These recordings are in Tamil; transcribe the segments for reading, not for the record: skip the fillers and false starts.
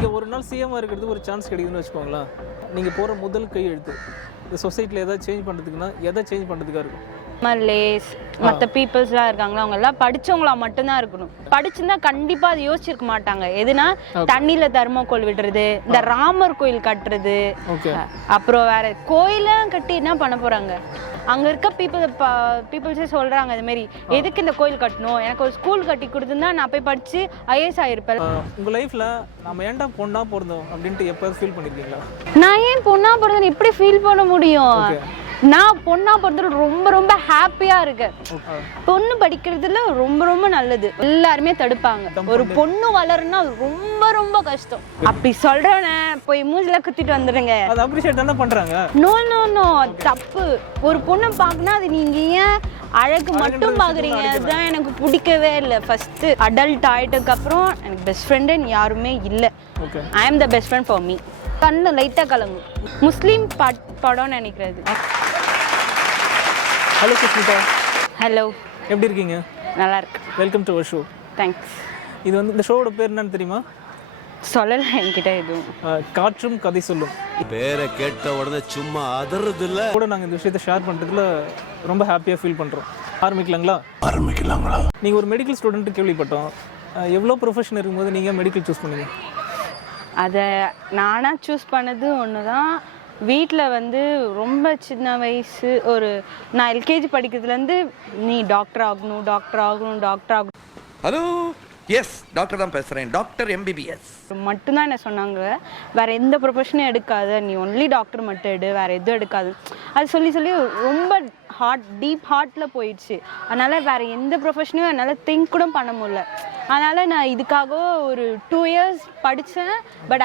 நீங்கள் ஒரு நாள் சிஎம்மாக இருக்கிறதுக்கு ஒரு சான்ஸ் கிடைக்குதுன்னு வச்சுக்கோங்களேன். நீங்கள் போகிற முதல் கையெழுத்து இந்த சொசைட்டியில் எதாவது சேஞ்ச் பண்ணுறதுக்குன்னா எதை சேஞ்ச் பண்ணுறதுக்காக இருக்கும்? மல்லேஸ் மற்ற பீப்புள்ஸ்லாம் இருக்காங்களா, அவங்க எல்லாம் படிச்சவங்களா மட்டும்தான் இருக்கணும். படிச்சிருந்தா கண்டிப்பா அதை யோசிச்சிருக்க மாட்டாங்க. எதுனா தண்ணியில தர்மோகோல் விடுறது, இந்த ராமர் கோயில் கட்டுறது, அப்புறம் வேற கோயிலாம் கட்டி என்ன பண்ண போறாங்க? அங்க இருக்க பீப்புள்ஸே சொல்றாங்க இது மாதிரி, எதுக்கு இந்த கோயில் கட்டணும், எனக்கு ஒரு ஸ்கூல் கட்டி கொடுத்துருந்தா நான் போய் படிச்சு ஐஏஎஸ் ஆயிருப்பேன். உங்க லைஃப்ல நம்ம ஏன்டா பொண்ணா பிறந்தோம் அப்படின்ட்டு எப்போ ஃபீல் பண்ணிருக்கீங்களா? நான் ஏன் பொண்ணா பிறந்தேன்னு எப்படி ஃபீல் பண்ண முடியும்? நான் பொண்ணா பிறந்தது ரொம்ப ரொம்ப ஹாப்பியா இருக்கேன். பொண்ணு படிக்கிறதுல ரொம்ப ரொம்ப நல்லது. எல்லாருமே தடுப்பாங்க. ஒரு பொண்ணு வளருன்னா ரொம்ப ரொம்ப கஷ்டம். அப்படி சொல்றேனே போய் மூஞ்சில குத்திட்டு வந்துடுங்க. அது அப்ரிஷியேட் என்ன பண்றாங்க? நோ நோ நோ, தப்பு. ஒரு பொண்ணை பார்க்கணும், அது நீங்க ஏன் அழகு மட்டும் பாக்குறீங்க? அதுதான் எனக்கு பிடிக்கவே இல்லை. ஃபர்ஸ்ட் அடல்ட் ஆயிட்டதுக்கு அப்புறம் எனக்கு பெஸ்ட் ஃப்ரெண்டுன்னு யாருமே இல்லை. ஐ ஆம் the best friend for me. கண்ணு லைட்டா கலங்கும். முஸ்லீம் படம்னு நினைக்கிறது. ஹலோ சுஷ்மிதா. ஹலோ, எப்படி இருக்கீங்க? நல்லா இருக்கு. Welcome to our show. Thanks. இது வந்து இந்த ஷோவோட பேர் என்னன்னு தெரியுமா? சொல்லல என்கிட்ட எதுவும். காற்றும் கதை சொல்லும். பேரை கேட்ட உடனே சும்மா அதறது இல்ல. கூட நாங்கள் இந்த விஷயத்தை ஷேர் பண்ணுறதுல ரொம்ப ஹாப்பியாக ஃபீல் பண்ணுறோம். ஆரம்பிக்கலாங்களா? நீங்கள் ஒரு மெடிக்கல் ஸ்டூடெண்ட்டு கேள்விப்பட்டோம். எவ்வளோ ப்ரொஃபஷன் இருக்கும்போது நீங்கள் மெடிக்கல் சூஸ் பண்ணீங்க? அதை நானாக சூஸ் பண்ணது ஒன்று தான். வீட்டில் வந்து ரொம்ப சின்ன வயசு, நான் எல்கேஜி படிக்கிறதுலேருந்து நீ டாக்டர் ஆகணும், டாக்டர் ஆகணும், டாக்டர் ஆகணும். ஹலோ, எஸ் டாக்டர் தான் பேசுகிறேன், டாக்டர் எம்பிபிஎஸ் மட்டும்தான் என்ன சொன்னாங்க. வேறு எந்த ப்ரொஃபஷனும் எடுக்காது, நீ ஒன்லி டாக்டர் மட்டும் எடு, வேறு எதுவும் எடுக்காது. அது சொல்லி சொல்லி ரொம்ப டீப் ஹார்ட்டில் போயிடுச்சு. அதனால் வேறு எந்த ப்ரொஃபஷனையும் என்னால் திங்க் கூட பண்ண முடியல. அதனால் நான் இதுக்காக ஒரு 2 years படித்தேன். பட்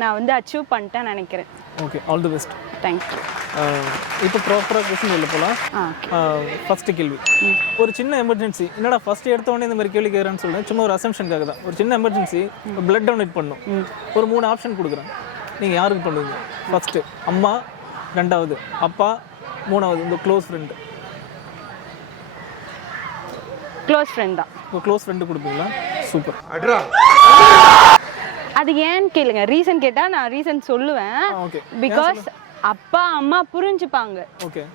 நான் வந்து அச்சீவ் பண்ணிட்டேன்னு நினைக்கிறேன். Okay, all the best. Thank you. இப்போ ப்ராப்பராக கொஸ்டின் உள்ள போகலாம். ஃபஸ்ட்டு கேள்வி, ஒரு சின்ன எமர்ஜென்சி. என்னடா ஃபஸ்ட்டு எடுத்தோடனே இந்த மாதிரி கேள்வி கேட்குறேன்னு சொல்லுவேன். சும்மா ஒரு அசம்ஷனுக்காக தான். ஒரு சின்ன எமர்ஜென்சி, பிளட் டொனேட் பண்ணணும். ஒரு 3 ஆப்ஷன் கொடுக்குறேன். நீங்கள் யாருக்கு பண்ணுவீங்க? ஃபஸ்ட்டு அம்மா, 2வது அப்பா, 3வது உங்கள் க்ளோஸ் ஃப்ரெண்டு. க்ளோஸ் ஃப்ரெண்ட் தான். உங்கள் க்ளோஸ் ஃப்ரெண்டு கொடுப்பீங்களா? சூப்பர். அது ஏன்னு கேளுங்க. ரீசன் கேட்டால் நான் ரீசன் சொல்லுவேன். பிகாஸ் அப்பா அம்மா புரிஞ்சுப்பாங்க.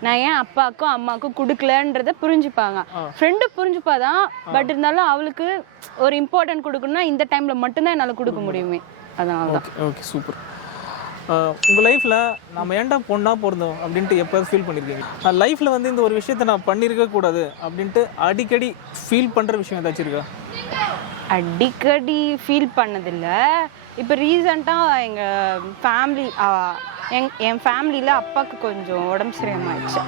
நான் ஏன் அப்பாவுக்கும் அம்மாவுக்கும் கொடுக்கலன்றத புரிஞ்சுப்பாங்க. ஃப்ரெண்டு புரிஞ்சுப்பாதான். பட் இருந்தாலும் அவளுக்கு ஒரு இம்பார்ட்டன்ட் கொடுக்கணும்னா இந்த டைம்ல மட்டும்தான் என்னால் கொடுக்க முடியுமே. அதனால தான். Okay, super. உங்கள் லைஃப்பில் நம்ம ஏன்டா பொண்ணாக பிறந்தோம் அப்படின்ட்டு எப்போது ஃபீல் பண்ணியிருக்கீங்க? லைஃப்பில் வந்து இந்த ஒரு விஷயத்தை நான் பண்ணியிருக்க கூடாது அப்படின்ட்டு அடிக்கடி ஃபீல் பண்ணுற விஷயம் ஏதாச்சும் இருக்கா? அடிக்கடி ஃபீல் பண்ணதில்லை. இப்போ ரீசண்டாக என் ஃபேமிலியில் அப்பாவுக்கு கொஞ்சம் உடம்பு சரியாயிடுச்சு.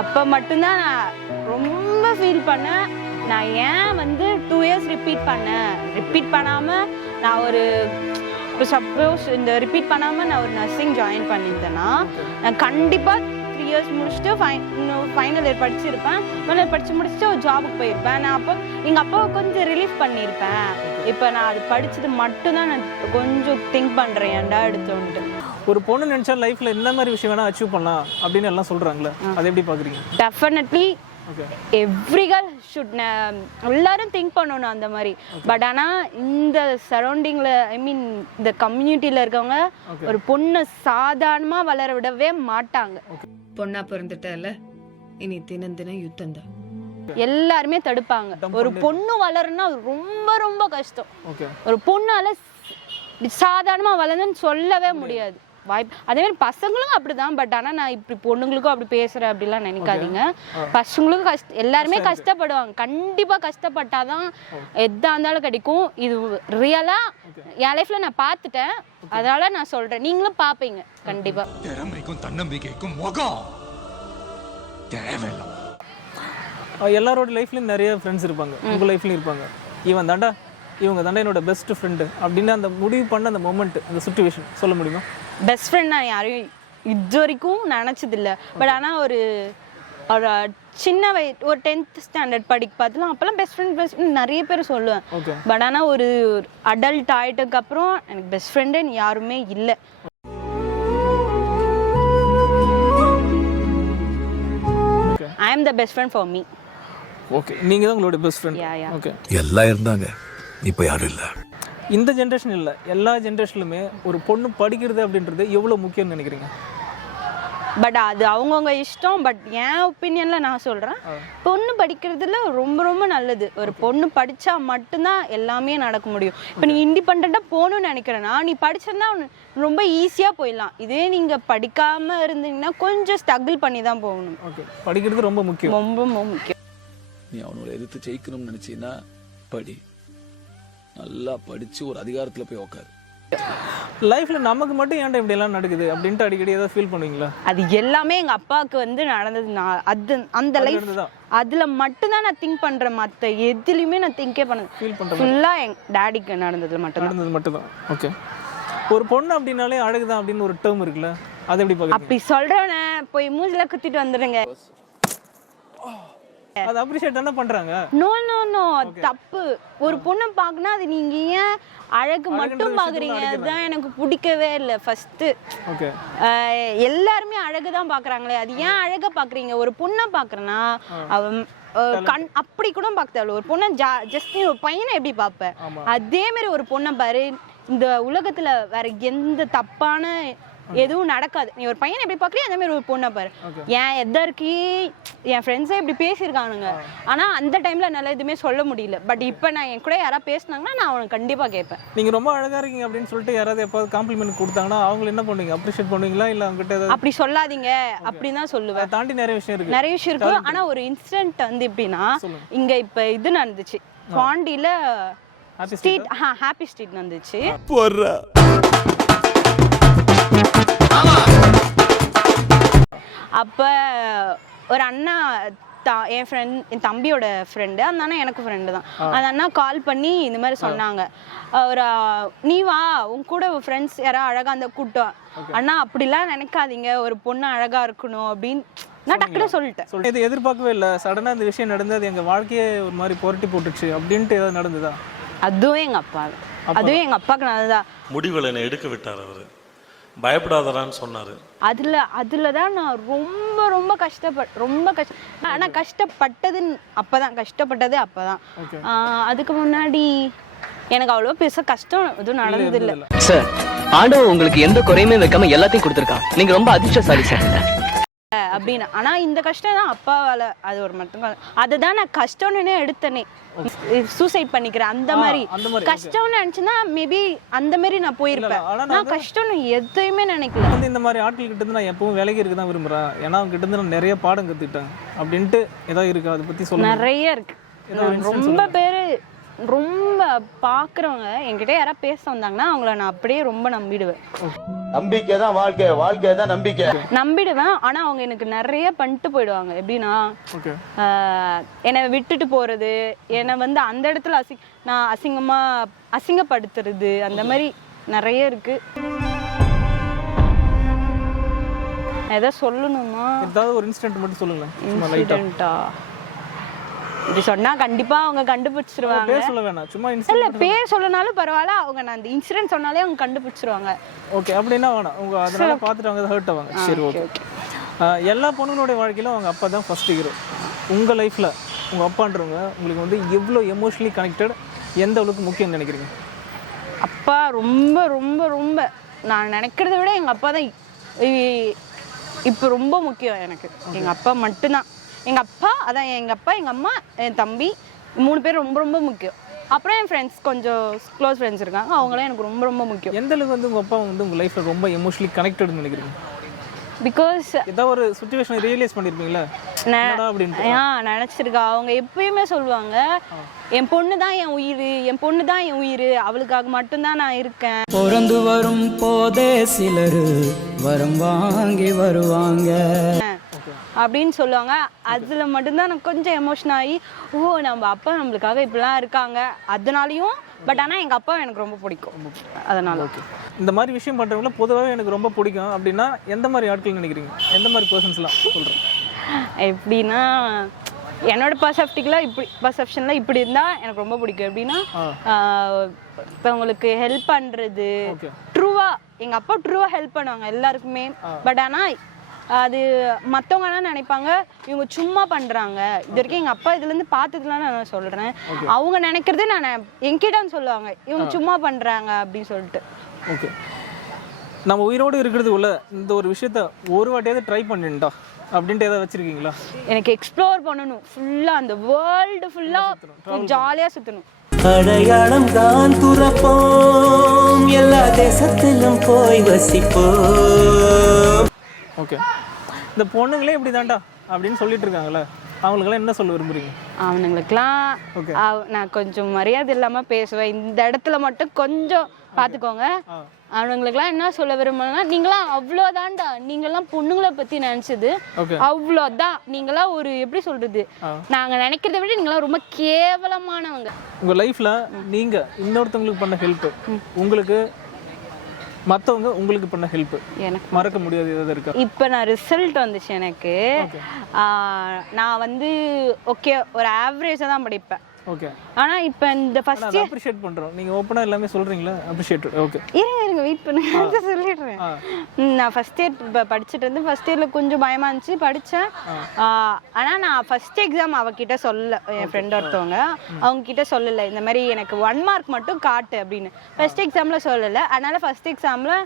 அப்போ மட்டும்தான் நான் ரொம்ப ஃபீல் பண்ணேன். நான் ஏன் வந்து 2 years ரிப்பீட் பண்ணாமல் நான் இப்போ சப்போஸ் இந்த ரிப்பீட் பண்ணாமல் நான் ஒரு நர்சிங் ஜாயின் பண்ணியிருந்தேன்னா நான் கண்டிப்பாக 3 years முடிச்சுட்டு ஃபைனல் இயர் படிச்சிருப்பேன். ஃபைனல் இயர் படித்து முடிச்சுட்டு ஒரு ஜாபுக்கு போயிருப்பேன். நான் அப்போ எங்கள் அப்பாவை கொஞ்சம் ரிலீஃப் பண்ணியிருப்பேன். இப்போ நான் அது படித்தது மட்டும்தான் நான் கொஞ்சம் திங்க் பண்ணுறேன், ஏன்டா எடுத்தோன்ட்டு. ஒரு பொண்ணு நினச்சா லைஃப்பில் என்ன மாதிரி விஷயம் வேணால் அச்சீவ் பண்ணலாம் அப்படின்னு எல்லாம் சொல்கிறாங்களே, அதை எப்படி பார்க்குறீங்க? Definitely every girl should. எல்லாரும் திங்க் பண்ணணும் அந்த மாதிரி. பட் ஆனால் இந்த சரௌண்டிங்கில், ஐ மீன் இந்த கம்யூனிட்டியில் இருக்கவங்க ஒரு பொண்ணை சாதாரணமாக வளர விடவே மாட்டாங்க. பொண்ணா பிறந்துட்டல, இனி தினம் தினம் யுத்தம் தான். எல்லாருமே தடுப்பாங்க. ஒரு பொண்ணு வளருன்னா ரொம்ப ரொம்ப கஷ்டம். ஒரு பொண்ணால சாதாரணமாக வளர்ந்துன்னு சொல்லவே முடியாது. வாய்ப்பு அதே மாதிரி பசங்களும் அப்படிதான். பட் ஆனால் நான் இப்படி பொண்ணுங்களுக்கும் அப்படி பேசுகிறேன் அப்படிலாம் நினைக்காதீங்க. பசங்களுக்கும் எல்லாருமே கஷ்டப்படுவாங்க. கண்டிப்பாக கஷ்டப்பட்டாதான் எதா இருந்தாலும் கிடைக்கும். இது ரியலாக என் லைஃப்பில் நான் பார்த்துட்டேன். அதனால நான் சொல்கிறேன், நீங்களும் பார்ப்பீங்க கண்டிப்பாக. திறமைக்கும் தன்னம்பிக்கைக்கும் முகம் தேவையில்லை. எல்லாரோட லைஃப்லையும் நிறைய ஃப்ரெண்ட்ஸ் இருப்பாங்க. உங்கள் லைஃப்லையும் இருப்பாங்க. இவங்க தாண்டா என்னோட பெஸ்ட் ஃப்ரெண்டு அப்படின்னு அந்த முடிவு பண்ண அந்த மொமெண்ட், அந்த சிச்சுவேஷன் சொல்ல முடியுமா? பெஸ்ட் ஃப்ரெண்ட் நான் யாரையும் இது வரைக்கும் நினச்சதில்லை. பட் ஆனால் ஒரு சின்ன ஒரு 10th standard பார்த்தலாம். அப்போல்லாம் பெஸ்ட் ஃப்ரெண்ட் நிறைய பேர் சொல்லுவேன். பட் ஆனால் ஒரு அடல்ட் ஆகிட்டதுக்கு அப்புறம் எனக்கு பெஸ்ட் ஃப்ரெண்டுன்னு யாருமே இல்லை. ஐ ஆம் the best friend for me. Okay, நீங்கள் தான் உங்களோட பெஸ்ட் ஃப்ரெண்ட். ஓகே, எல்லாம் இருந்தாங்க, இப்போ யாரும் இல்லை. இந்த ஜென்ரேஷன் இல்லை, எல்லா ஜென்ரேஷன்லுமே ஒரு பொண்ணு படிக்கிறது அப்படின்றது எவ்வளோ முக்கியம்னு நினைக்கிறீங்க? பட் அது அவங்கவுங்க இஷ்டம். பட் என் ஒப்பீனியன்ல நான் சொல்றேன், பொண்ணு படிக்கிறதுல ரொம்ப ரொம்ப நல்லது. ஒரு பொண்ணு படிச்சா மட்டும்தான் எல்லாமே நடக்க முடியும். இப்போ நீ இண்டிபெண்டா போகணும்னு நினைக்கிறேன்னா நீ படிச்சிருந்தா ரொம்ப ஈஸியா போயிடலாம். இதே நீங்க படிக்காம இருந்தீங்கன்னா கொஞ்சம் ஸ்ட்ரகிள் பண்ணி தான் போகணும். ஓகே, படிக்கிறது ரொம்ப முக்கியம். ரொம்ப ரொம்ப முக்கியம். நீ அவனோட எதிர்த்து ஜெயிக்கணும்னு நினைச்சீன்னா படி, நல்லா படிச்சு ஒரு அதிகாரத்துல போய் உட்காரு. லைஃப்ல நமக்கு மட்டும் ஏன்டா இப்படி எல்லாம் நடக்குது அப்படின்ட்டு அடிக்கடி ஏதாவது ஃபீல் பண்ணுவீங்களா? அது எல்லாமே எங்க அப்பாவுக்கு வந்து நடந்தது. அது அந்த லைஃப் அதுல மட்டும்தான் நான் திங்க் பண்றேன். மத்த எதுலயுமே நான் திங்கே பண்ணது ஃபீல் பண்றேன். ஃபுல்லா எங்க டாடிக்கு நடந்தது மட்டும்தான். ஓகே, ஒரு பொண்ணு அப்படின்னாலே அழகுதான் அப்படின்னு ஒரு டேர்ம் இருக்குல்ல, அது எப்படி பாக்குறீங்க? அப்படி சொல்றேனே போய் மூஞ்சில குத்திட்டு வந்துடுங்க. அது அப்ரிஷியேட் என்ன பண்றாங்க? நோ நோ நோ, தப்பு. ஒரு பொண்ணை பார்க்கணும், அது நீங்க ஏன் அழகு மட்டும் பாக்குறீங்க? அதுதான் எனக்கு பிடிக்கவே இல்லை ஃபர்ஸ்ட். ஓகே, எல்லாருமே அழகுதான் பாக்குறாங்களே, அது ஏன் அழகா பாக்குறீங்க? ஒரு பொண்ணை பாக்குறேன்னா அவன் கண் அப்படி கூட பார்க்க தேவையில்ல. ஒரு பொண்ணை ஜஸ்ட் நீ ஒரு பையனை எப்படி பார்ப்ப, அதே மாதிரி ஒரு பொண்ணை பாரு. இந்த உலகத்துல வேற எந்த தப்பான எதுவும் நடக்காது. நீ ஒரு பையனை எப்படி பாக்குறியோ அதே மாதிரி ஒரு பொண்ணை பாரு. ஏன் எதற்கு என் ஃப்ரெண்ட்ஸே இப்படி பேசியிருக்கானுங்க, ஆனா அந்த டைம்ல என்னால எதுவுமே சொல்ல முடியல. பட் இப்போ நான் என் கூட யாராவது பேசினாங்கன்னா நான் அவனுக்கு கண்டிப்பா கேட்பேன். நீங்க ரொம்ப அழகா இருக்கீங்க அப்படின்னு சொல்லிட்டு யாராவது எப்பாவது காம்ப்ளிமெண்ட் கொடுத்தாங்கன்னா அவங்க என்ன பண்ணுவீங்க? அப்ரிஷியேட் பண்ணுவீங்களா இல்ல அவங்ககிட்ட ஏதாவது? அப்படி சொல்லாதீங்க அப்படின்னு தான் சொல்லுவேன். தாண்டி நிறைய விஷயம் இருக்கு. நிறைய விஷயம் இருக்கு. ஆனா ஒரு இன்சிடென்ட் வந்து எப்படின்னா, இங்க இப்ப இது நடந்துச்சு பாண்டியில ஸ்ட்ரீட், ஹாப்பி ஸ்ட்ரீட் நடந்துச்சு. அப்ப ஒரு அண்ணா என் ஃப்ரெண்ட், என் தம்பியோட ஃப்ரெண்டு, அந்த அண்ணா எனக்கு ஃப்ரெண்டு தான். அந்த அண்ணா கால் பண்ணி இந்த மாதிரி சொன்னாங்க, ஒரு நீ வா உன் கூட ஃப்ரெண்ட்ஸ் யாராவது அழகா அந்த கூட்டம். அண்ணா அப்படிலாம் நினைக்காதீங்க, ஒரு பொண்ணு அழகா இருக்கணும் அப்படின்னு நான் டக்குனு சொல்லிட்டேன். இது எதிர்பார்க்கவே இல்லை, சடனா இந்த விஷயம் நடந்தது எங்க வாழ்க்கையே ஒரு மாதிரி புரட்டி போட்டுச்சு அப்படின்ட்டு ஏதாவது நடந்ததா? அதுவும் எங்க அப்பாவுக்கு நல்லதா முடிவுல என்ன எடுக்க விட்டார் அவரு. பயப்படாதடான்னு சொன்னாரு. அதுலதான் நான் ரொம்ப ரொம்ப ஆனா கஷ்டப்பட்டது அப்பதான். அதுக்கு முன்னாடி எனக்கு அவ்வளவு பெருசா கஷ்டம் எதுவும் நடந்தது இல்ல சார். ஆண்டவன் உங்களுக்கு எந்த குறையுமே வைக்காம எல்லாத்தையும் கொடுத்திருக்கான். நீங்க ரொம்ப அதிர்ஷ்டசாலி சார் அப்படின்னு. ஆனா இந்த கஷ்டம் தான் அப்பாவால, அது ஒரு மட்டும் அதுதான் நான் கஷ்டம்னு எடுத்தனே. சூசைட் பண்ணிக்கிறேன் அந்த மாதிரி கஷ்டம்னு நினைச்சுன்னா மேபி அந்த மாதிரி நான் போயிருப்பேன். நான் கஷ்டம்னு எதையுமே நினைக்கல. இந்த மாதிரி ஆட்கள் கிட்ட இருந்து நான் எப்பவும் விலகி இருக்க தான் விரும்புறேன். ஏன்னா அவங்க கிட்ட இருந்து நான் நிறைய பாடம் கத்துக்கிட்டேன் அப்படின்ட்டு ஏதாவது இருக்கு? அதை பத்தி சொல்லுங்க. நிறைய இருக்கு. ரொம்ப பேரு ரொம்ப பாக்குறவங்க என்கிட்ட யாராவது பேச வந்தாங்கன்னா அவங்கள நான் அப்படியே ரொம்ப நம்பிடுவேன். நம்பிக்கை தான் வாழ்க்கை, வாழ்க்கை தான் நம்பிக்கை. நம்பிடுவேன். ஆனா அவங்க எனக்கு நிறைய பண்ணிட்டு போயிடுவாங்க. எப்படின்னா என்னை விட்டுட்டு போறது, என்னை வந்து அந்த இடத்துல நான் அசிங்கப்படுத்துறது, அந்த மாதிரி நிறைய இருக்கு. ஏதாவது சொல்லணுமா? ஏதாவது ஒரு இன்சிடென்ட் மட்டும் சொல்லுங்க. இன்சிடென்ட்டா இது சொன்னா கண்டிப்பா அவங்க கண்டுபிடிச்சிருவாங்க. பேர் சொல்ல வேணாம், சும்மா இல்ல பேர் சொல்லனாலும் பரவாயில்ல, அவங்க நான் அந்த இன்சிடென்ட் சொன்னாலே அவங்க கண்டுபிடிச்சிருவாங்க. ஓகே, அப்படின்னா வேணாம், அவங்க அதனால பார்த்துட்டு அவங்க ஹர்ட் ஆவாங்க. சரி, ஓகே. எல்லா பொண்ணுங்களுடைய வாழ்க்கையில அவங்க அப்பா தான் ஃபர்ஸ்ட் ஹீரோ. உங்க லைஃப்ல உங்க அப்பான்றவங்க உங்களுக்கு வந்து எவ்வளோ எமோஷனலி கனெக்டட், எந்த அளவுக்கு முக்கியம்னு நினைக்கிறீங்க? அப்பா ரொம்ப ரொம்ப ரொம்ப நான் நினைக்கிறத விட எங்க அப்பா தான் இப்போ ரொம்ப முக்கியம் எனக்கு. எங்க அப்பா மட்டும்தான். எங்க அப்பா அதான், எங்க அப்பா, எங்க அம்மா, என் தம்பி, 3 பேர் ரொம்ப ரொம்ப முக்கியம். அப்புறம் என் ஃப்ரெண்ட்ஸ், கொஞ்சம் க்ளோஸ் ஃப்ரெண்ட்ஸ் இருக்காங்க, அவங்களாம் எனக்கு ரொம்ப ரொம்ப முக்கியம். எந்த அளவுக்கு வந்து உங்க அப்பா வந்து உங்க லைஃப்ல ரொம்ப எமோஷனலி கனெக்டட்னு நினைக்கிறீங்க? பிகாஸ் ஏதாவது ஒரு சிச்சுவேஷன் ரியலைஸ் பண்ணிருப்பீங்களா அப்படின்ட்டு? நினைச்சிருக்கா. அவங்க எப்பயுமே சொல்லுவாங்க, என் பொண்ணு தான் என் உயிர், என் பொண்ணு தான் என் உயிர், அவளுக்காக மட்டும்தான் நான் இருக்கேன். பிறந்து வரும் போதே சிலரு வரம் வாங்கி வருவாங்க அப்படின்னு சொல்லுவாங்க. அதுல மட்டும்தான் நான் கொஞ்சம் எமோஷன் ஆகி, ஓ நம்ம அப்பா நம்மளுக்காக இப்படிலாம் இருக்காங்க, அதனாலையும். பட் ஆனால் எங்கள் அப்பா எனக்கு ரொம்ப பிடிக்கும், அதனால. ஓகே, இந்த மாதிரி விஷயம் பண்ணுறவங்கள பொதுவாகவே எனக்கு ரொம்ப பிடிக்கும் அப்படின்னா எந்த மாதிரி ஆட்கள் நினைக்கிறீங்க? எந்த மாதிரி பர்சன்ஸ்லாம் சொல்கிறேன்? எப்படின்னா என்னோட பர்செப்ஷனில் இப்படி இருந்தால் எனக்கு ரொம்ப பிடிக்கும். எப்படின்னா இப்போ உங்களுக்கு ஹெல்ப் பண்ணுறது, ட்ரூவாக எங்கள் அப்பா ட்ரூவாக ஹெல்ப் பண்ணுவாங்க எல்லாருக்குமே. பட் ஆனால் அது மற்றவங்கலாம் நினைப்பாங்க இவங்க சும்மா பண்ணுறாங்க. இது வரைக்கும் எங்கள் அப்பா இதுலேருந்து பார்த்ததுலாம் நான் சொல்கிறேன். அவங்க நினைக்கிறது நான் என்கிட்ட சொல்லுவாங்க இவங்க சும்மா பண்ணுறாங்க அப்படின்னு சொல்லிட்டு. ஓகே, நம்ம உயிரோடு இருக்கிறது உள்ள இந்த ஒரு விஷயத்த ஒரு வாட்டியாவது ட்ரை பண்ணிட்டா அப்படின்ட்டு ஏதாவது வச்சிருக்கீங்களா? எனக்கு எக்ஸ்ப்ளோர் பண்ணணும் ஃபுல்லாக, அந்த வேர்ல்டு ஃபுல்லாக ஜாலியாக சுற்றணும். அடையாளம் தான் துறப்போம், எல்லா தேசத்திலும் போய் வசிப்போம். ஓகே, இந்த பொண்ணுங்களே இப்படி தாண்டா அப்படின்னு சொல்லிட்டு இருக்காங்களே, அவங்களுக்கெல்லாம் என்ன சொல்ல விரும்புறீங்க? அவனுங்களுக்குலாம் நான் கொஞ்சம் மரியாதை இல்லாமல் பேசுவேன். இந்த இடத்துல மட்டும் கொஞ்சம் பார்த்துக்கோங்க. அவனுங்களுக்குலாம் என்ன சொல்ல விரும்புனா, நீங்களாம் அவ்வளோதான்டா, நீங்களாம் பொண்ணுங்களை பற்றி நினச்சது அவ்வளோதான். நீங்களாம் ஒரு எப்படி சொல்றது, நாங்கள் நினைக்கிறத விட நீங்களாம் ரொம்ப கேவலமானவங்க. உங்கள் லைஃப்பில் நீங்கள் இன்னொருத்தவங்களுக்கு பண்ண ஹெல்ப்பு, உங்களுக்கு மற்றவங்க உங்களுக்கு பண்ண ஹெல்ப்பு எனக்கு மறக்க முடியாது ஏதாவது இருக்கா? இப்போ நான் ரிசல்ட் வந்துச்சு எனக்கு. நான் வந்து ஓகே ஒரு ஆவரேஜாக தான் படிப்பேன். ஓகே, ஆனா இப்போ இந்த ஃபர்ஸ்ட் அப்ரிஷியேட் பண்றோம். நீங்க ஓபனா எல்லாமே சொல்றீங்களா? அப்ரிஷியேட். ஓகே, இருங்க வெயிட் பண்ணுங்க, சொல்லிடுறேன். நான் ஃபர்ஸ்ட் இயர் படிச்சுட்டு இருந்து ஃபர்ஸ்ட் இயர்ல கொஞ்சம் பயமா இருந்துச்சு, படிச்சேன். ஆனா நான் ஃபர்ஸ்ட் எக்ஸாம் அவகிட்ட சொல்லல, என் ஃப்ரெண்ட் ஒருத்தவங்க அவங்க கிட்ட சொல்லல இந்த மாதிரி எனக்கு 1 மார்க் மட்டும் காட்டு அப்படின்னு. ஃபர்ஸ்ட் எக்ஸாம்ல சொல்லல, அதனால ஃபர்ஸ்ட் எக்ஸாம்ல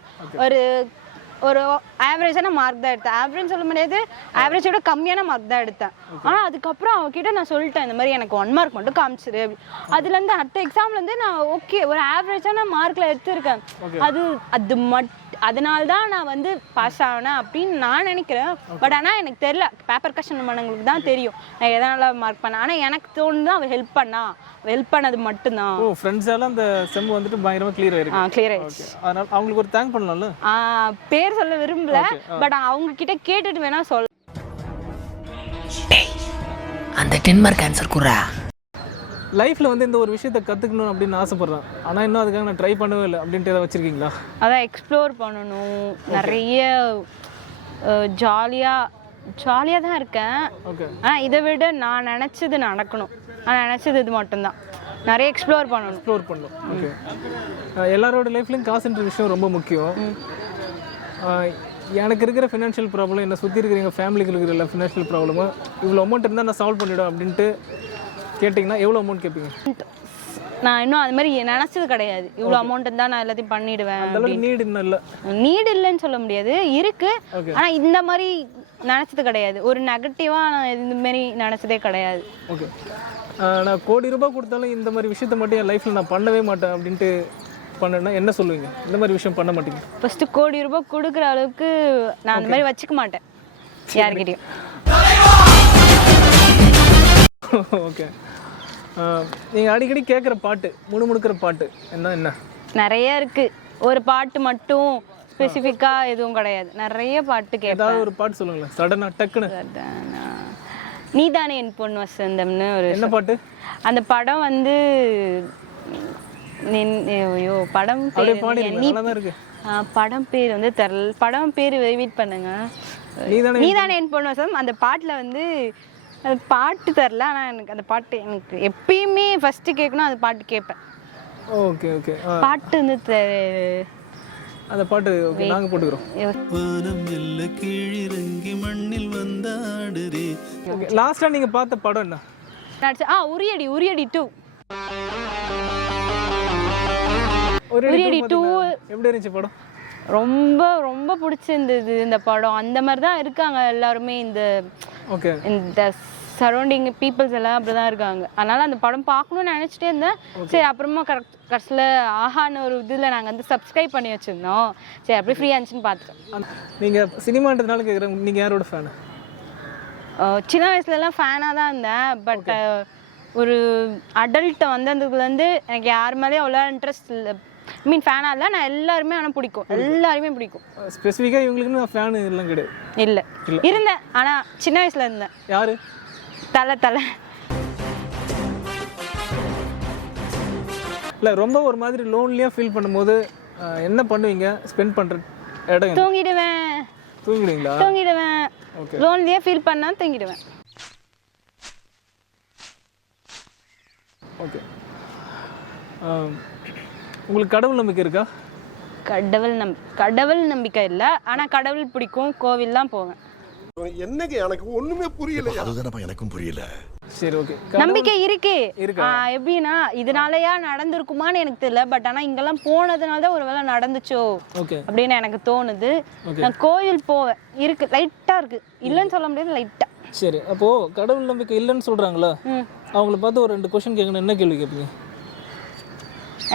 ஒரு ஆவரேஜான மார்க் தான் எடுத்தேன். ஆவரேஜ் சொல்ல முடியாது, ஆவரேஜோட கம்மியான மார்க் தான் எடுத்தேன். ஆனால் அதுக்கப்புறம் அவகிட்ட நான் சொல்லிட்டேன் இந்த மாதிரி எனக்கு 1 மார்க் மட்டும் காமிச்சிரு. அதுலேருந்து அடுத்த எக்ஸாம்லேருந்து நான் ஓகே ஒரு ஆவரேஜான மார்க்கில் எடுத்திருக்கேன். அது அதனால தான் நான் வந்து பாஸ் ஆனேன் அப்படின்னு நான் நினைக்கிறேன். பட் ஆனால் எனக்கு தெரியல, பேப்பர் கஷ்டம் பண்ணவங்களுக்கு தான் தெரியும் நான் எதனால மார்க் பண்ணேன். ஆனால் எனக்கு தோணுது அவள் ஹெல்ப் பண்ணது மட்டும்தான். ஓ, ஃப்ரெண்ட்ஸ் எல்லாம் அந்த செம் வந்துட்டு பயங்கரமா கிளியர் ஆயிருக்கு. கிளியர் ஆயிடுச்சு. அதனால அவங்களுக்கு ஒரு தேங்க் பண்ணலாம்ல. பேர் சொல்ல விரும்பல, பட் அவங்க கிட்ட கேட்டுட்டு வேணா சொல்ல. அந்த 10 மார்க் ஆன்சர் குறா. லைஃப்ல வந்து இந்த ஒரு விஷயத்தை கத்துக்கணும் அப்படின்னு ஆசைப்படுறேன், ஆனா இன்னும் அதுக்காக நான் ட்ரை பண்ணவே இல்லை அப்படின்ட்டு ஏதாவது வச்சிருக்கீங்களா? அதான் எக்ஸ்ப்ளோர் பண்ணணும், நிறைய ஜாலியாக தான் இருக்கேன். ஆனால் இதை விட நான் நினச்சது நடக்கணும், நான் நினச்சது இது மட்டும்தான். நிறைய எக்ஸ்ப்ளோர் பண்ணணும். ஓகே, எல்லாரோட லைஃப்லையும் காசுன்ற விஷயம் ரொம்ப முக்கியம். எனக்கு இருக்கிற ஃபினான்ஷியல் ப்ராப்ளம், என்னை சுற்றி இருக்கிற எங்கள் ஃபேமிலிக்கு இருக்கிற எல்லா ஃபினான்ஷியல் ப்ராப்ளமும் இவ்வளோ அமௌண்ட் இருந்தால் நான் சால்வ் பண்ணிவிடும் அப்படின்ட்டு கேட்டிங்கன்னா எவ்வளோ அமௌண்ட் கேட்பீங்க? நான் இன்னும் அது மாதிரி நினச்சது கிடையாது. இவ்வளோ அமௌண்ட் இருந்தால் நான் எல்லாத்தையும் பண்ணிவிடுவேன். நீடு இன்னும் இல்லை, நீடு இல்லைன்னு சொல்ல முடியாது, இருக்கு. ஆனால் இந்த மாதிரி நினச்சது கிடையாது. ஒரு நெகட்டிவாக நான் இந்த மாதிரி நினச்சதே கிடையாது. ஓகே, நான் ₹1 கோடி கொடுத்தாலும் இந்த மாதிரி விஷயத்த மட்டும் என் லைஃப்பில் நான் பண்ணவே மாட்டேன் அப்படின்ட்டு பண்ணேன்னா என்ன சொல்லுவீங்க? இந்த மாதிரி விஷயம் பண்ண மாட்டீங்க? ஃபர்ஸ்ட் ₹1 கோடி கொடுக்குற அளவுக்கு நான் அந்த மாதிரி வச்சுக்க மாட்டேன் யார்கிட்டயும். ஓகே, நீங்கள் அடிக்கடி கேட்குற பாட்டு, முணுமுணுக்கிற பாட்டு என்ன? நிறைய இருக்கு, ஒரு பாட்டு மட்டும் ஸ்பெசிஃபிக்காக எதுவும் கிடையாது, நிறைய பாட்டு கேட்பேன். ஏதாவது ஒரு பாட்டு சொல்லுங்களேன் சடனா டக்குன்னு. நீதானே என் பொண்ணு வசந்தம்னு ஒரு என்ன பாட்டு? அந்த படம் வந்து படம் பேர் வந்து தெரியல, படம் பேர் வெயிட் பண்ணுங்க. நீதானே என் பொண்ணு வசந்தம். அந்த பாட்டில் வந்து அது பாட்டு தெரில, ஆனால் எனக்கு அந்த பாட்டு எனக்கு எப்பயுமே ஃபர்ஸ்ட் கேட்கணும், அந்த பாட்டு கேட்பேன். ஓகே ஓகே, பாட்டு வந்து அந்த பாட்டு நாங்கள் போட்டுக்கிறோம். லாஸ்ட்டாக நீங்கள் பார்த்த படம் என்ன? உரியடி 2. உரியடி 2 எப்படி இருந்துச்சு படம்? ரொம்ப ரொம்ப பிடிச்சிருந்தது இந்த படம். அந்த மாதிரி தான் இருக்காங்க எல்லாருமே, இந்த சரௌண்டிங் பீப்புள்ஸ் எல்லாம் அப்படிதான் இருக்காங்க. அதனால அந்த படம் பார்க்கணும்னு நினச்சிட்டே இருந்தேன். சரி, அப்புறமா கடைசியில் ஆஹான்னு ஒரு இதில் நாங்கள் வந்து சப்ஸ்கிரைப் பண்ணி வச்சுருந்தோம். சரி, அப்படி ஃப்ரீயாக இருந்துச்சுன்னு பார்த்துட்டோம். நீங்கள் சினிமான்றதுனால கேட்குறேன், நீங்கள் யாரோட ஃபேனு? சின்ன வயசுலலாம் ஃபேனாக தான் இருந்தேன். பட் ஒரு அடல்ட்டை வந்ததுலேருந்து எனக்கு யார் மேலேயும் அவ்வளோ இன்ட்ரெஸ்ட் இல்லை. ஃபேனாக இல்லை, நான் எல்லாருமே ஆனால் பிடிக்கும், எல்லாருமே பிடிக்கும். ஸ்பெசிஃபிக்காக இவங்களுக்குன்னு நான் ஃபேனு எல்லாம் கிடையாது. இல்லை, இருந்தேன், ஆனால் சின்ன வயசில் இருந்தேன். யார்? தலை. இல்லை, ரொம்ப ஒரு மாதிரி லோன்லியாக ஃபீல் பண்ணும்போது என்ன பண்ணுவீங்க? ஸ்பெண்ட் பண்ணுற இடம்? தூங்கிடுவேன். தூங்கிடுவீங்களா? தூங்கிடுவேன். லோன்லியாக ஃபீல் பண்ணால் தூங்கிடுவேன். ஓகே, உங்களுக்கு கடவுள் நம்பிக்கை இருக்கா? கடவுள் நம்பிக்கை இல்லை, ஆனால் கடவுள் பிடிக்கும், கோவில்லாம் போவேன். என்னங்க எனக்கு ஒண்ணுமே புரியல. அதுதானப்பா எனக்கும் புரியல. சரி ஓகே. நம்பிக்கை இருக்கு. இருக்கா? எப்படின்னா இதனாலயா நடந்திருக்குமான்னு எனக்கு தெரியல. பட் ஆனா இங்கெல்லாம் போனதுனால தான் ஒருவேளை நடந்துச்சோ ஓகே அப்படின்னு எனக்கு தோணுது. நான் கோயில் போவேன், இருக்கு, லைட்டா இருக்கு, இல்லைன்னு சொல்ல முடியாது, லைட்டா. சரி, அப்போ கடவுள் நம்பிக்கை இல்லைன்னு சொல்றாங்களா, அவங்கள பார்த்து ஒரு 2 கொஸ்டின் கேட்கணும். என்ன கேள்வி கேட்பீங்க?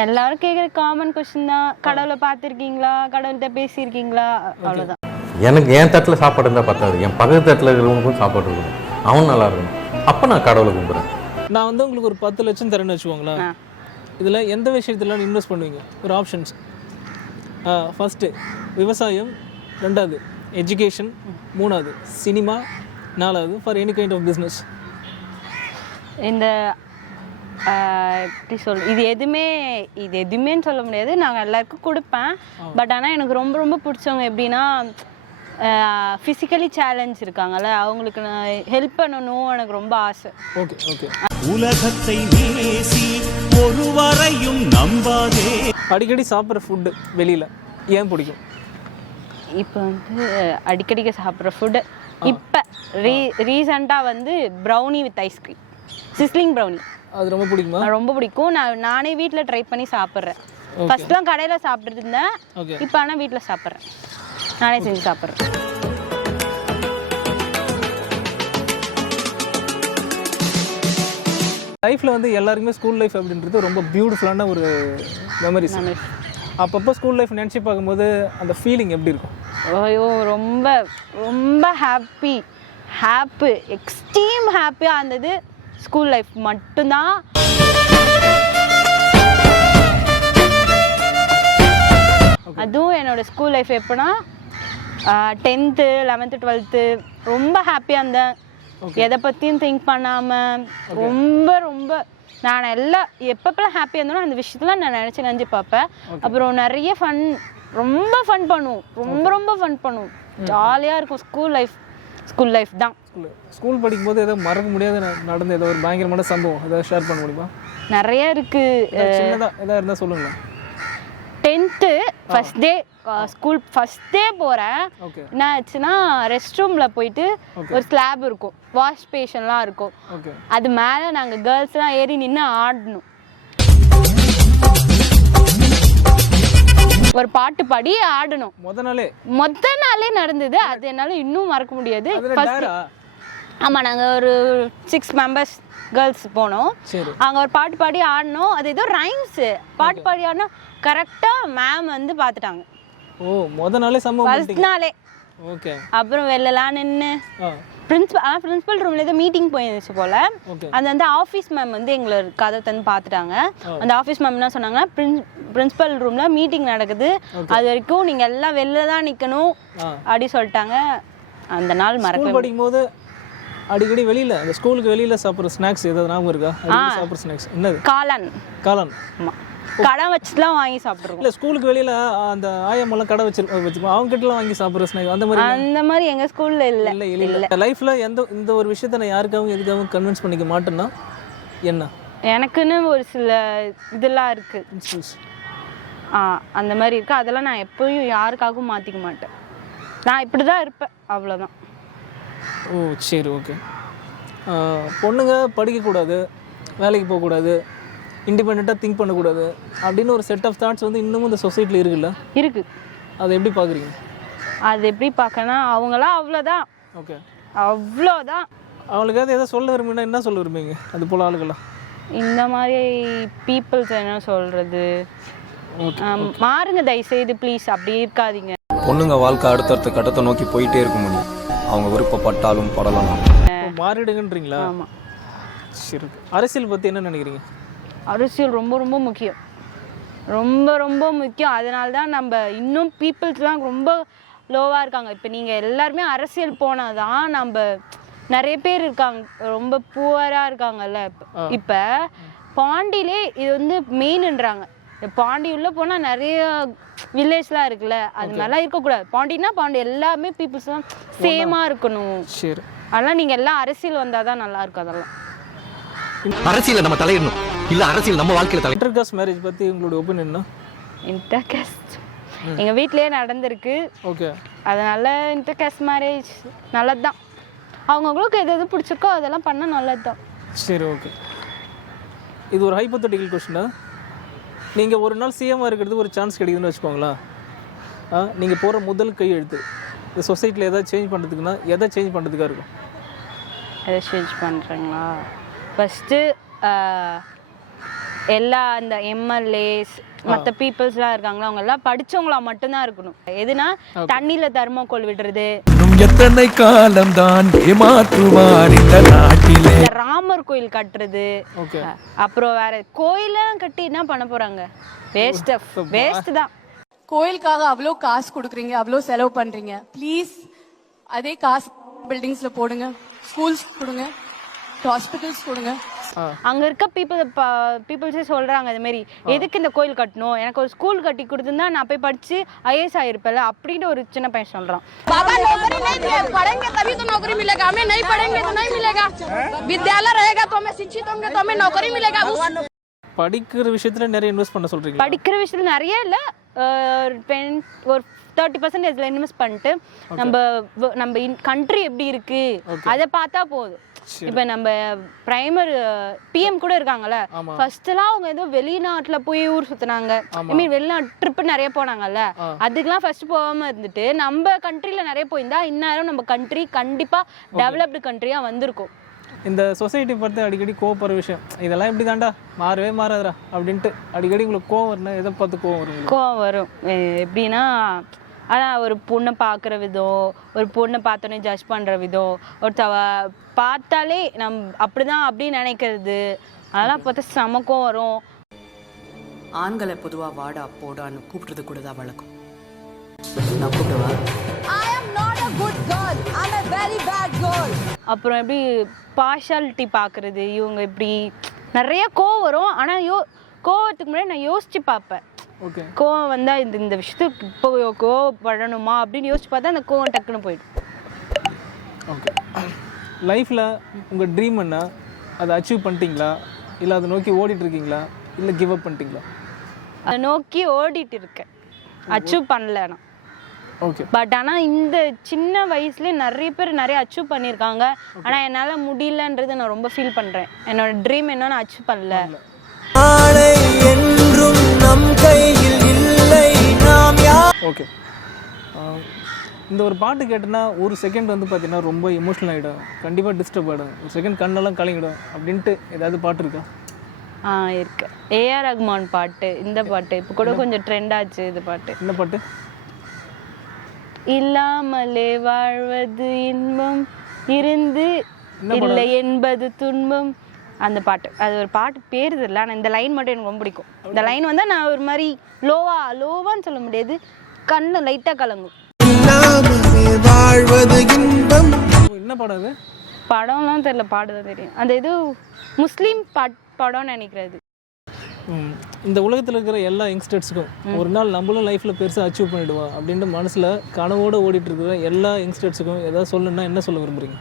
எல்லாரும் கேட்குற காமன் கொஸ்டின் தான். கடவுளை பார்த்துருக்கீங்களா, கடவுள்கிட்ட பேசியிருக்கீங்களா, அவ்வளோதான். எனக்கு என் தட்டில் சாப்பாடு இருந்தால் பத்தாது, என் பக்கத்து தட்டில் இருக்கிறவங்களுக்கும் சாப்பாடு இருக்கணும், அவன் நல்லா இருக்கணும், அப்போ நான் கடவுளை கும்பிட்றேன். நான் வந்து உங்களுக்கு ஒரு 10 லட்சம் தரேன்னு வச்சுக்கோங்களேன். இதில் எந்த விஷயத்துல இன்வெஸ்ட் பண்ணுவீங்க? ஒரு ஆப்ஷன்ஸ். ஃபர்ஸ்ட்டு விவசாயம், 2வது எஜுகேஷன், 3வது சினிமா, 4வது for any kind of business. இந்த எப்படி சொல், இது எதுவுமேன்னு சொல்ல முடியாது. நாங்கள் எல்லாருக்கும் கொடுப்பேன். பட் ஆனால் எனக்கு ரொம்ப ரொம்ப பிடிச்சவங்க எப்படின்னா ஃபிசிக்கலி சேலஞ்ச் இருக்காங்கல்ல, அவங்களுக்கு நான் ஹெல்ப் பண்ணணும், எனக்கு ரொம்ப ஆசை. Okay okay. உலகத்தை நேசி ஒருவரையும் நம்பாதே. அடிக்கடி சாப்பிட்ற ஃபுட்டு வெளியில் ஏன் பிடிக்கும்? இப்போ வந்து அடிக்கடிக்கு சாப்பிட்ற ஃபுட்டு இப்போ ரீசெண்டாக வந்து brownie with ice cream, sizzling brownie, அது ரொம்ப பிடிக்குமா? ரொம்ப பிடிக்கும். நானே வீட்டில் ட்ரை பண்ணி சாப்பிட்றேன். ஃபர்ஸ்ட்லாம் கடையில் சாப்பிட்டுட்டு இருந்தேன், இப்போ ஆனால் வீட்டில் சாப்பிட்றேன், நானே செஞ்சு சாப்பிட்றேன். லைஃப்பில் வந்து எல்லாருக்குமே ஸ்கூல் லைஃப் அப்படின்றது ரொம்ப பியூட்டிஃபுல்லான ஒரு மெமரிஸ். அப்பப்போ ஸ்கூல் லைஃப் நினச்சி பார்க்கும்போது அந்த ஃபீலிங் எப்படி இருக்கும்? ஐயோ, ரொம்ப ரொம்ப ஹாப்பி, எக்ஸ்ட்ரீம் ஹாப்பியாக இருந்தது ஸ்கூல் லைஃப் மட்டும்தான். அதுவும் என்னோட ஸ்கூல் லைஃப் எப்படின்னா 10th 11th 12th ரொம்ப ஹாப்பியாக இருந்தேன். எதை பற்றியும் திங்க் பண்ணாமல் ரொம்ப ரொம்ப நான் எல்லாம் எப்பப்பெல்லாம் ஹாப்பியாக இருந்தோன்னா அந்த விஷயத்தில் நான் நினச்சி பார்ப்பேன். அப்புறம் நிறைய ரொம்ப ஃபன் பண்ணுவோம், ரொம்ப ஃபன் பண்ணுவோம், ஜாலியாக இருக்கும். ஸ்கூல் லைஃப் தான். ஸ்கூல் படிக்கும்போது ஏதோ மறக்க முடியாத நடந்த ஏதோ ஒரு பயங்கரமான சம்பவம் ஏதாவது ஷேர் பண்ண முடியுமா? நிறைய இருக்குது. சின்னதாக ஏதாவது இருந்தால் சொல்லுங்களேன். 10th first day school first day போகிறேன். என்ன ஆச்சுன்னா ரெஸ்ட் ரூமில் போயிட்டு ஒரு ஸ்லாப் இருக்கும், வாஷ் பேஷன்லாம் இருக்கும், அது மேலே நாங்கள் கேர்ள்ஸ்லாம் ஏறி நின்று ஆடணும். ஒரு பாட்டு பாடி ஆடணும். மொத நாளே நடந்தது. அது என்னால் இன்னும் மறக்க முடியாது. ஆமாம், நாங்கள் ஒரு 6 மெம்பர்ஸ் கேர்ள்ஸ் போனோம். அங்கே ஒரு பாட்டு பாடி ஆடணும். அது ஏதோ ரைம்ஸு பாட்டு பாடி ஆடணும். கரெக்டாக மேம் வந்து பார்த்துட்டாங்க. ஃபர்ஸ்ட் நாளே. அப்புறம் வெளிலலாம் நின்று பிரின்சிபல் ரூம்ல ஏதோ மீட்டிங் போயிருந்துச்சு போல. அது வந்து ஆஃபீஸ் மேம் வந்து எங்களை கதை தந்து பார்த்துட்டாங்க. அந்த ஆஃபீஸ் மேம் என்ன சொன்னாங்கன்னா, பிரின்சிபல் ரூம்ல மீட்டிங் நடக்குது, அது வரைக்கும் நீங்க எல்லாம் வெளில தான் நிக்கணும் அப்படி சொல்லிட்டாங்க. அந்த நாள் மறக்க படிக்கும்போது அடிக்கடி வெளியில அந்த ஸ்கூலுக்கு வெளியில சாப்பிட்ற ஸ்நாக்ஸ் ஏதாவது ஞாபகம் இருக்கா? சாப்பிட்ற ஸ்நாக்ஸ் என்னது? காளான். ஆமா, கடை வச்சுலாம் வாங்கி சாப்பிடுறோம். இல்ல ஸ்கூலுக்கு வெளியில அந்த ஆயம்மெல்லாம் கடை வச்சிருப்போம், அவங்க கிட்டலாம் வாங்கி சாப்பிட்ற ஸ்நாக்ஸ் அந்த மாதிரி எங்க ஸ்கூல்ல இல்ல. லைஃப்ல இந்த ஒரு விஷயத்தை நான் யாருக்காகவும் எதுக்காகவும் கன்வின்ஸ் பண்ணிக்க மாட்டேன்னா என்ன? எனக்குன்னு ஒரு சில இதெல்லாம் இருக்கு, அந்த மாதிரி இருக்கு. அதெல்லாம் நான் எப்பயும் யாருக்காகவும் மாத்திக்க மாட்டேன். நான் இப்படிதான் இருப்பேன், அவ்வளவுதான். ஓ சரி, ஓகே. பொண்ணுங்க படிக்கக்கூடாது, வேலைக்கு போகக்கூடாது, இண்டிபெண்ட்டாக திங்க் பண்ணக்கூடாது அப்படின்னு ஒரு செட் ஆஃப் தாட்ஸ் வந்து இன்னமும் இந்த சொசைட்டியில் இருக்குல்ல? இருக்குது. அதை எப்படி பார்க்குறீங்க? அது எப்படி பார்க்கனா, அவங்களாம் அவ்வளோதான். ஓகே, அவ்வளோதான். அவங்களுக்காவது எதாவது சொல்ல விரும்பினா என்ன சொல்ல விரும்புவீங்க? அது போல் ஆளுகளாம் இந்த மாதிரி பீப்புள்ஸ் என்ன சொல்கிறது, மாறுங்க தயவுசெய்து ப்ளீஸ், அப்படி இருக்காதீங்க. பொண்ணுங்க வாழ்க்கை அடுத்தடுத்த கட்டத்தை நோக்கி போயிட்டே இருக்க முடியும், அவங்க விருப்பப்பட்டாலும் படலாம். மாறிடுங்கன்றீங்களா? ஆமாம். சரி, அரசியல் பற்றி என்ன நினைக்கிறீங்க? அரசியல் ரொம்ப ரொம்ப முக்கியம், ரொம்ப ரொம்ப முக்கியம். அதனால தான் நம்ம இன்னும் பீப்புள்ஸ்லாம் ரொம்ப லோவாக இருக்காங்க. இப்போ நீங்கள் எல்லாருமே அரசியல் போனால் தான் நம்ம நிறைய பேர் இருக்காங்க ரொம்ப புவராக இருக்காங்கல்ல. இப்போ பாண்டியிலே இது வந்து மெயின்ன்றாங்க. பாண்டி உள்ளே போனால் நிறைய வில்லேஜ்லாம் இருக்குல்ல, அது மாதிரிலாம் இருக்கக்கூடாது. பாண்டினா பாண்டி எல்லாமே பீப்புள்ஸ்லாம் சேமாக இருக்கணும். சரி, அதெல்லாம் நீங்கள் எல்லாம் அரசியல் வந்தால் தான் நல்லா இருக்கும். அதெல்லாம் அரசியல நம்ம தலையிடணும், இல்ல அரசியல் நம்ம வாழ்க்கையில தலை. இன்டர்காஸ்ட் மேரேஜ் பத்தி உங்களுடைய ஒபினியன் என்ன? இன்டர்காஸ்ட் எங்கள் வீட்டிலேயே நடந்திருக்கு. ஓகே. அதனால இன்டர் காஸ்ட் மேரேஜ் நல்லது தான். அவங்கவுங்களுக்கு எது எது பிடிச்சிருக்கோ அதெல்லாம் பண்ணால் நல்லது தான். சரி, ஓகே. இது ஒரு ஹைப்போதெட்டிக்கல் கொஸ்டினா. நீங்கள் ஒரு நாள் சிஎம்மாக இருக்கிறதுக்கு ஒரு சான்ஸ் கிடைக்குதுன்னு வச்சுக்கோங்களேன். நீங்கள் போகிற முதல் கையெழுத்து இந்த சொசைட்டியில் எதாவது சேஞ்ச் பண்ணுறதுக்குன்னா எதை சேஞ்ச் பண்ணுறதுக்காக இருக்கும்? எதை சேஞ்ச் பண்ணுறீங்களா? ஃபஸ்ட்டு எல்லா அந்த எம்எல்ஏஸ் மற்ற பீப்புள்ஸ்லாம் இருக்காங்களா அவங்க எல்லாம் படிச்சவங்களா மட்டும்தான் இருக்கணும். எதுனா தண்ணியில தர்மோகோல் விடுறது, எத்தனை காலம் தான் ஏமாற்றுவார் இந்த நாட்டிலே, ராமர் கோயில் கட்டுறது, அப்புறம் வேற கோயிலாம் கட்டி என்ன பண்ண போறாங்க? வேஸ்ட் தான். கோயிலுக்காக அவ்வளோ காசு கொடுக்குறீங்க, அவ்வளோ செலவு பண்றீங்க. ப்ளீஸ் அதே காசு பில்டிங்ஸ்ல போடுங்க, ஸ்கூல்ஸ் கொடுங்க, ஹாஸ்பிட்டல்ஸ் கொடுங்க. அங்க இருக்க பீப்புள்ஸே சொல்றாங்க இது மாதிரி எதுக்கு இந்த கோயில் கட்டணும், எனக்கு ஒரு ஸ்கூல் கட்டி கொடுத்துருந்தா நான் போய் படிச்சு ஐஏஎஸ் ஆயிருப்பேன்ல அப்படின்னு ஒரு சின்ன பையன் சொல்றான். படிக்கிற விஷயத்துல நிறைய இன்வெஸ்ட் பண்ண சொல்றீங்க? படிக்கிற விஷயத்துல நிறைய இல்ல, ஒரு 30% இன்வெஸ்ட் பண்ணிட்டு நம்ம கண்ட்ரி எப்படி இருக்கு அதை பார்த்தா போதும். இப்ப நம்ம பிரைமரி பிஎம் கூட இருக்காங்கல்ல, ஃபர்ஸ்ட் எல்லாம் அவங்க ஏதோ வெளிநாட்டுல போய் ஊர் சுத்தினாங்க, ஐ மீன் வெளிநாட்டு ட்ரிப் நிறைய போனாங்கல்ல, அதுக்கெல்லாம் ஃபர்ஸ்ட் போகாம இருந்துட்டு நம்ம கண்ட்ரில நிறைய போயிருந்தா இந்நேரம் நம்ம கண்ட்ரி கண்டிப்பா டெவலப்டு கண்ட்ரியா வந்திருக்கும். இந்த சொசைட்டி பார்த்து அடிக்கடி கோவப்படுற விஷயம், இதெல்லாம் இப்படி தாண்டா மாறவே மாறாதுரா அப்படின்ட்டு அடிக்கடி உங்களுக்கு கோவம் வரணும். எதை பார்த்து கோவம் வரும்? கோவம் வரும் எப்படின்னா, ஆனால் ஒரு பொண்ணை பார்க்குற விதம், ஒரு பொண்ணை பார்த்தோன்னே ஜட்ஜ் பண்ணுற விதம், ஒருத்தவ பார்த்தாலே அப்படிதான் அப்படின்னு நினைக்கிறது, அதெல்லாம் பார்த்தா சமக்கம் வரும். ஆண்களை பொதுவாக வாடா போடான்னு கூப்பிடுறது கூட தான் வழக்கம். நான் கூப்பிடுவா அப்புறம் எப்படி பார்ஷாலிட்டி பார்க்குறது, இவங்க இப்படி நிறைய கோவம் வரும். ஆனால் கோவத்துக்கு முன்னாடி நான் யோசிச்சு பார்ப்பேன். கோவம் வந்தால் இந்த விஷயத்துக்கு இப்போ கோவப்படணுமா அப்படின்னு யோசிச்சு பார்த்தா அந்த கோவம் டக்குன்னு போயிடும். ஓகே. லைஃப்பில் உங்கள் ட்ரீம் என்ன? அதை அச்சீவ் பண்ணிட்டீங்களா, இல்லை அதை நோக்கி ஓடிட்டு இருக்கீங்களா, இல்லை கிவ் அப் பண்ணிட்டீங்களா? அதை நோக்கி ஓடிட்டு இருக்கேன், அச்சீவ் பண்ணல நான். ஓகே. பட் ஆனால் இந்த சின்ன வயசுலேயே நிறைய பேர் நிறைய அச்சீவ் பண்ணியிருக்காங்க. ஆனால் என்னால் முடியலன்றது நான் ரொம்ப ஃபீல் பண்ணுறேன். என்னோட ட்ரீம் என்ன நான் அச்சீவ் பண்ணல. ஓகே. இந்த ஒரு பாட்டு கேட்டோன்னா ஒரு செகண்ட் வந்து பார்த்தீங்கன்னா ரொம்ப எமோஷனல் ஆகிடும், கண்டிப்பாக டிஸ்டர்ப் ஆகிடும், ஒரு செகண்ட் கண்ணெல்லாம் கலங்கிடும் அப்படின்ட்டு ஏதாவது பாட்டு இருக்கா? இருக்கு. ஏஆர் ரஹ்மான் பாட்டு, இந்த பாட்டு இப்போ கூட கொஞ்சம் ட்ரெண்ட் ஆச்சு. இது பாட்டு என்ன பாட்டு? இல்லாமலே வாழ்வது இன்பம், இருந்து இல்லை என்பது துன்பம். அந்த பாட்டு, அது ஒரு பாட்டு பேர் தெரியல, ஆனால் இந்த லைன் மட்டும் எனக்கு ரொம்ப பிடிக்கும். இந்த லைன் வந்தால் நான் ஒரு மாதிரி லோவான்னு சொல்ல முடியாது, கண்ணு லைட்டாக கலங்கும். என்ன படம் அது? படம்லாம் தெரியல, பாடுதான் தெரியும். அந்த இது முஸ்லீம் படம்னு நினைக்கிறது. இந்த உலகத்தில் இருக்கிற எல்லா யங்ஸ்டர்ஸுக்கும் ஒரு நாள் நம்மளும் லைஃப்பில் பெருசாக அச்சீவ் பண்ணிவிடுவோம் அப்படின்ட்டு மனசில் கனவோடு ஓடிட்டு இருக்கிற எல்லா யங்ஸ்டர்ஸுக்கும் ஏதாவது சொல்லணும்னா என்ன சொல்ல விரும்புகிறீங்க?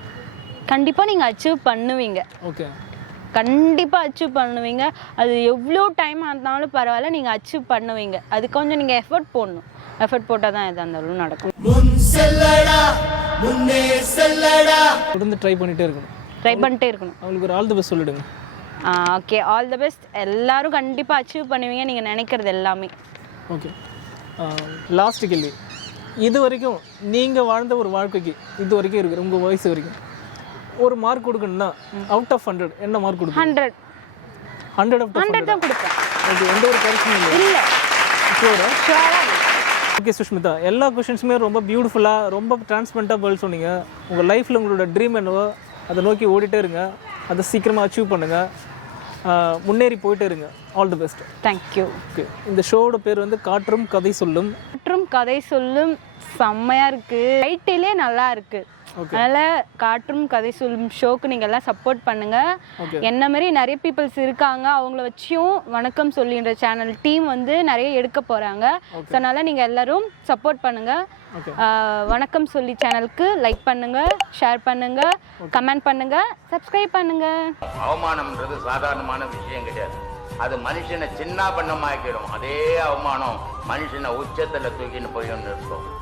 கண்டிப்பாக நீங்கள் அச்சீவ் பண்ணுவீங்க. ஓகே. கண்டிப்பாக அச்சீவ் பண்ணுவீங்க. அது எவ்வளோ டைம் ஆனாலும் பரவாயில்ல, நீங்கள் அச்சீவ் பண்ணுவீங்க. அது கொஞ்சம் நீங்கள் எஃபர்ட் போடணும். எஃபர்ட் போட்டால் தான் எதாக இருந்தாலும் நடக்கும். தொடர்ந்து ட்ரை பண்ணிகிட்டே இருக்கணும். அவங்களுக்கு ஒரு ஆல் தி பெஸ்ட் சொல்லிடுங்க. Okay, all the best. எல்லாரும் கண்டிப்பாக அச்சீவ் பண்ணுவீங்க நீங்கள் நினைக்கிறது எல்லாமே. ஓகே. லாஸ்ட் கேள்வி, இது வரைக்கும் நீங்கள் வாழ்ந்த ஒரு வாழ்க்கைக்கு இது வரைக்கும் இருக்கிற உங்கள் வயசு வரைக்கும் ஒரு மார்க் கொடுக்கணும்னா அவுட் ஆஃப் 100 என்ன மார்க் கொடுப்பீங்க? 100 தான் கொடுப்பேன். ஓகே. எந்த ஒரு கரெக்ஷனும் இல்லை? ஷூரா? ஓகே சுஷ்மிதா, எல்லா கொஷின்ஸுமே ரொம்ப பியூட்டிஃபுல்லாக ரொம்ப டிரான்ஸ்பரண்ட்டாக பதில் சொன்னீங்க. உங்கள் லைஃப்பில் உங்களோட ட்ரீம் என்னவோ அதை நோக்கி ஓடிட்டே இருங்க, அதை சீக்கிரமாக அச்சீவ் பண்ணுங்கள், முன்னேறி போயிட்டே இருங்க. All the best. Thank you. Okay. இந்த ஷோவோட பேர் வந்து காற்றும் கதை சொல்லும். காற்றும் கதை சொல்லும் செம்மையாக இருக்குது, டைட்டிலே நல்லா இருக்குது. அதனால் காற்றும் கதை சொல்லும் ஷோக்கு நீங்கள் எல்லாம் சப்போர்ட் பண்ணுங்கள். என்ன மாதிரி நிறைய பீப்புள்ஸ் இருக்காங்க, அவங்கள வச்சும் வணக்கம் சொல்லின்ற சேனல் டீம் வந்து நிறைய எடுக்க போகிறாங்க. ஸோ அதனால் நீங்கள் எல்லோரும் சப்போர்ட் பண்ணுங்கள். வணக்கம் சொல்லி சேனலுக்கு லைக் பண்ணுங்கள், ஷேர் பண்ணுங்கள், கமெண்ட் பண்ணுங்கள், சப்ஸ்கிரைப் பண்ணுங்கள். அவமானம்ன்றது சாதாரணமான விஷயம் கிடையாது. அது மனுஷனை சின்ன பண்ணமாக்கிடும். அதே அவமானம் மனுஷனை உச்சத்துல தூக்கின்னு போய் நிறுத்தும்.